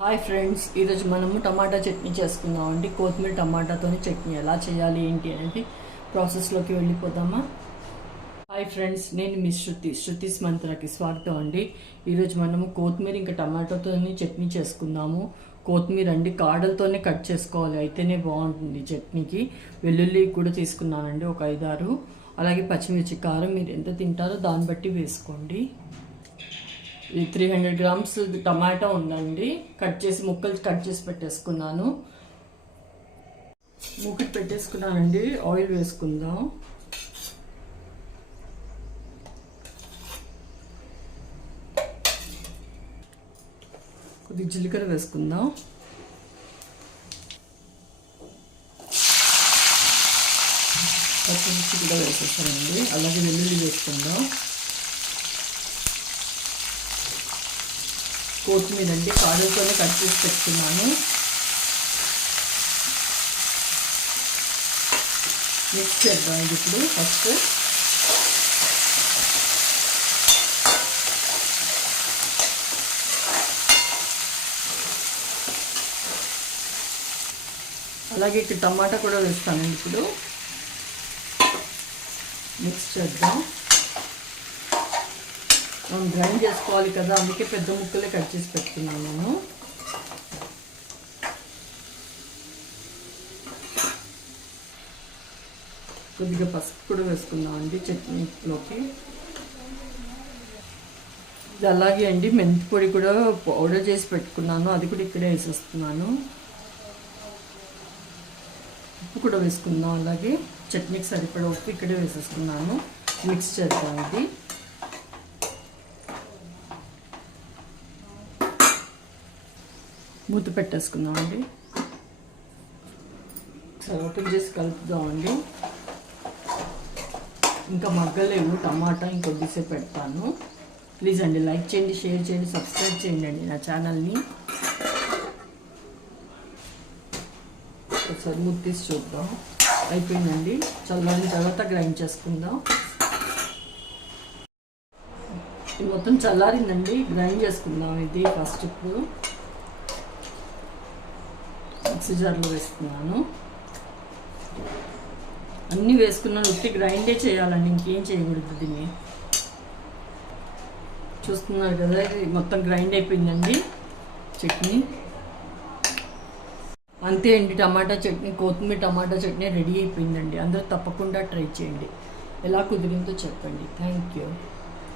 Hi friends, ఈరోజు మనము టమాటా చట్నీ చేసుకుందామండి. కొత్తిమీర టమాటాతోని చట్నీ ఎలా చేయాలి ఏంటి అనేది ప్రాసెస్లోకి వెళ్ళిపోదామా. హాయ్ ఫ్రెండ్స్, నేను మీ శృతిస్ మంత్రకి స్వాగతం అండి. ఈరోజు మనము కొత్తిమీర ఇంకా టమాటాతోని చట్నీ చేసుకుందాము. కొత్తిమీర అండి కాడలతోనే కట్ చేసుకోవాలి, అయితేనే బాగుంటుంది చట్నీకి. వెల్లుల్లి కూడా తీసుకున్నానండి, ఒక 5-6. అలాగే పచ్చిమిర్చి, కారం మీరు ఎంత తింటారో దాన్ని బట్టి వేసుకోండి. ఈ 300 గ్రామ్స్ టమాటా ఉందండి, ముక్కలు కట్ చేసి పెట్టేసుకున్నాను. మూకిట్ పెట్టేసుకున్నానండి. ఆయిల్ వేసుకుందాం. కొద్దిగా జీలకర్ర వేసుకుందాం. పచ్చిమిర్చి కూడా వేసేస్తానండి. అలాగే వెల్లుల్లి వేసుకుందాం. కొత్తిమీర అండి కాడలతోనే కట్ చేసి పెట్టుకున్నాను. మిక్స్ చేద్దాం ఇది ఇప్పుడు. ఫస్ట్ అలాగే ఇక్కడ టమాటా కూడా వేస్తానండి. ఇప్పుడు మిక్స్ చేద్దాం. మనం గ్రైండ్ చేసుకోవాలి కదా, అందుకే పెద్ద ముక్కలే కట్ చేసి పెట్టుకున్నాను నేను. కొద్దిగా పసుపు కూడా వేసుకుందాం అండి చట్నీలోకి. అలాగే అండి మెంతి పొడి కూడా పౌడర్ చేసి పెట్టుకున్నాను, అది కూడా ఇక్కడే వేసేస్తున్నాను. ఉప్పు కూడా వేసుకుందాం. అలాగే చట్నీకి సరిపడా ఉప్పు ఇక్కడే వేసేసుకున్నాను. మిక్స్ చేద్దాం. ఇది మూత పెట్టేసుకుందామండి. సరే, ఓపెన్ చేసి కలుపుదామండి. ఇంకా మగ్గలేవు టమాటా, ఇంకొద్దిసేపు పెడతాను. ప్లీజ్ అండి లైక్ చేయండి, షేర్ చేయండి, సబ్స్క్రైబ్ చేయండి అండి నా ఛానల్ని. ఒకసారి మూత తీసి చూద్దాం. అయిపోయిందండి. చల్లారిన తర్వాత గ్రైండ్ చేసుకుందాం. ఇది మొత్తం చల్లారిందండి, గ్రైండ్ చేసుకుందాం. ఇది ఫస్ట్ ఇప్పుడు మిక్సీ జార్లో వేసుకున్నాను. అన్నీ వేసుకున్నాను. ఉట్టి గ్రైండే చేయాలండి, ఇంకేం చేయకూడదు. దీన్ని చూస్తున్నారు కదా, ఇది మొత్తం గ్రైండ్ అయిపోయిందండి చట్నీ. అంతే అండి, టమాటా చట్నీ, కొత్తిమీర టమాటా చట్నీ రెడీ అయిపోయిందండి. అందరూ తప్పకుండా ట్రై చేయండి. ఎలా కుదిరిందో చెప్పండి. Thank you.